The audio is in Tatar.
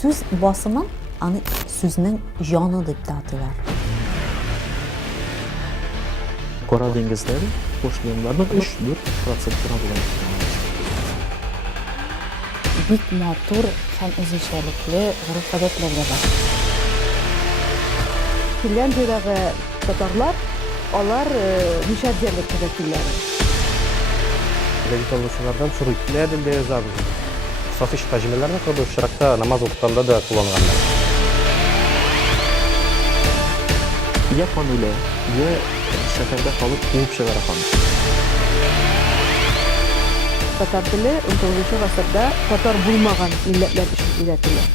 Söz basımın аны сүзнең жаны дип тә атыйлар. Кара диңгездәге кушнеларның 3-4% булган. Бик матур һәм үзенчәлекле гореф-гадәтләр дә бар. Финляндиядәге татарлар, алар ничә диярлек вәкилләре. Вегеталлычылардан сырый теләдәндә язабыз. Сатыш тәҗрибәләрне кылды, ширакта намаз укыганда да кулланганнар. Я фамилия, я шәһәрдә калып куып чыгара хан. Татар теле 19 гасырда татар булмаган милләтләр өчен өйрәтелә.